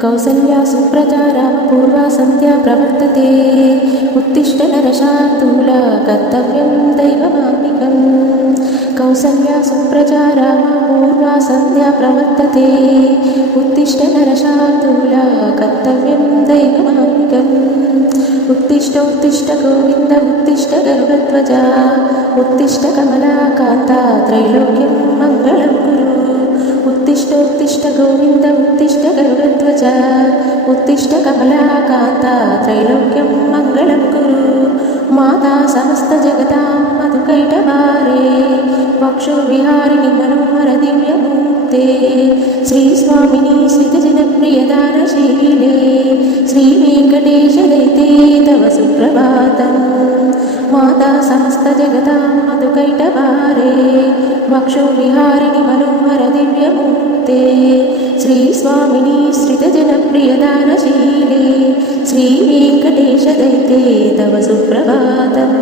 कौसल्या सुप्रजा रामपूर्वा सन्ध्या प्रवर्तते उत्तिष्ठ नरशार्दूल कर्तव्यं दैवमान्निकम् कौसल्या सुप्रजा रामपूर्वा सन्ध्या प्रवर्तते उत्तिष्ठ नरशार्दूल कर्तव्यं दैवमान्निकम् उत्तिष्ठ उत्तिष्ठ गोविन्द उत्तिष्ठ गरुडध्वजा उत्तिष्ठ कमलाकान्ता त्रैलोक्यं मङ्गलं कुरु उत्तिष्ठ उत्तिष्ठ गोविन्द उत्तिष्ठ गरुडध्वजा उत्तिष्ठ कमलाकान्ता त्रैलोक्यं मङ्गलं कुरु माता समस्तजगतां मधुकैटभारे वक्षोविहारिणि मनोहर दिव्यमूर्ते श्रीस्वामिनि श्रितजनप्रियदानशीले श्रीवेङ्कटेशदैते तव सुप्रभातम् माता समस्तजगतां मधुकैटभारे वक्षोविहारिणि मनोहर दिव्यमूर्ते श्रीस्वामिनि श्रितजनप्रियदानशीले श्रीवेङ्कटेशदैते तव सुप्रभातम्।